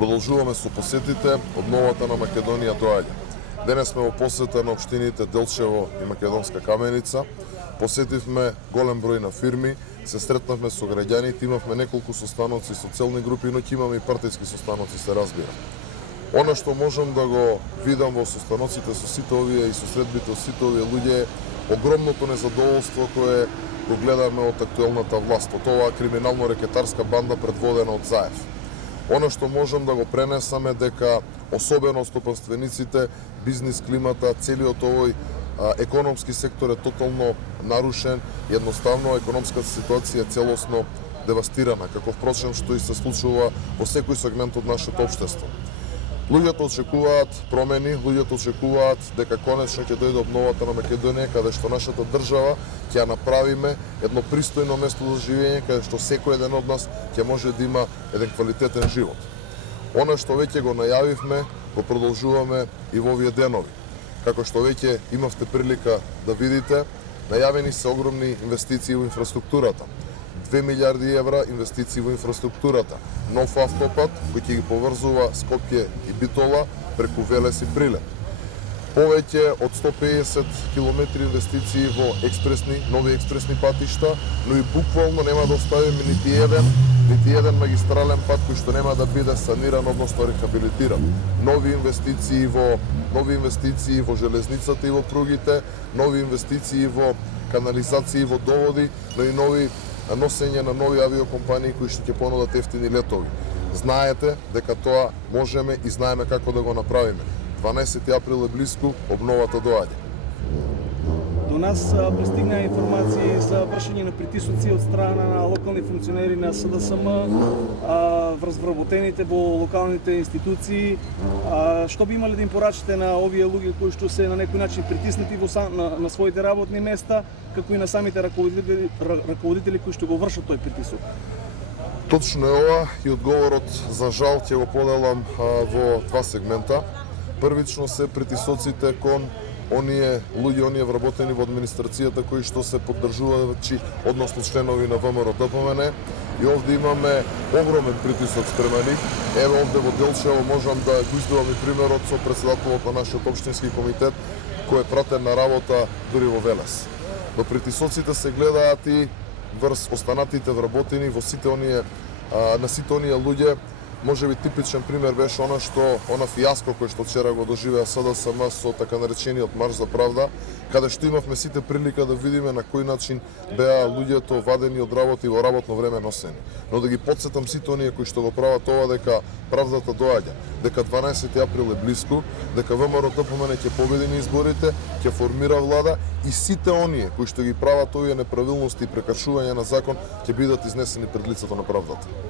Продолжуваме со посетите, обновата на Македонија доаѓа. Денес сме во посета на општините Делчево и Македонска Каменица. Посетивме голем број на фирми, се сретнавме со граѓаните, имавме неколку состаноци, социјални групи, но ќе имаме и партиски состаноци, се разбира. Она што можам да го видам во состаноците со сите овие и со средбите со сите овие луѓе е огромното незадоволство кое го гледаме од актуелната власт, од оваа криминално-рекетарска банда предводена од Заев. Она што можам да го пренесам е дека особено стопанствениците, бизнис климата, целиот овој економски сектор е тотално нарушен, едноставно економската ситуација е целосно девастирана, како впрочем што и се случува во секој сегмент од нашето општество. Луѓето очекуваат промени, луѓето очекуваат дека конечно ќе дојде обновата на Македонија, каде што нашата држава ќе ја направиме едно пристојно место за живење, каде што секој еден од нас ќе може да има еден квалитетен живот. Она што веќе го најавивме, го продолжуваме и во овие денови. Како што веќе имавте прилика да видите, најавени се огромни инвестиции во инфраструктурата. 2 милиарди евра инвестиции во инфраструктурата, нов автопат кој ќе ги поврзува Скопје и Битола преку Велес и Прилеп. Повеќе од 150 километри инвестиции во нови експресни патишта, но и буквално нема да оставиме нити еден магистрален пат кој што нема да биде саниран, односно рехабилитиран. Нови инвестиции во железницата и во пругите, нови инвестиции во канализации и водоводи, но и нови носење на нови авиокомпании кои што ќе понудат ефтини летови. Знаете дека тоа можеме и знаеме како да го направиме. 12 април е близко, обновата доаѓа. До нас пристигна информации за вршење на притисоци од страна на локални функционери на СДСМ, вработените во локалните институции. Што би имале да им порачите на овие луѓе кои што се на некој начин притиснати на своите работни места, како и на самите раководители кои што го вршат тој притисок? Точно е ова и одговорот за жал ќе го поделам во два сегмента. Првично се притисоците кон оние луѓе, оние вработени во администрацијата кои што се поддржувачи, односно членови на ВМРО ДПМН. И овде имаме огромен притисок спрема нив. Еве овде во Делчево можам да го издавам и примерот со председателот на нашиот општински комитет кој е пратен на работа дури во Велес. Но притисоците се гледаат и врз останатите вработени во сите оние на сите оние луѓе. Може би типичен пример беше она фијаско кој што вчера го доживеа СДСМ со така наречениот Марш за правда, каде што имавме сите прилика да видиме на кој начин беа луѓето вадени од работа и во работно време носени. Но да ги потсетам сите оние кои што го прават ова дека правдата доаѓа, дека 12 април е близко, дека ВМРО ДПМН ќе победи на изборите, ќе формира влада и сите оние кои што ги прават овие неправилности и прекршување на закон ќе бидат изнесени пред лицето на правдата.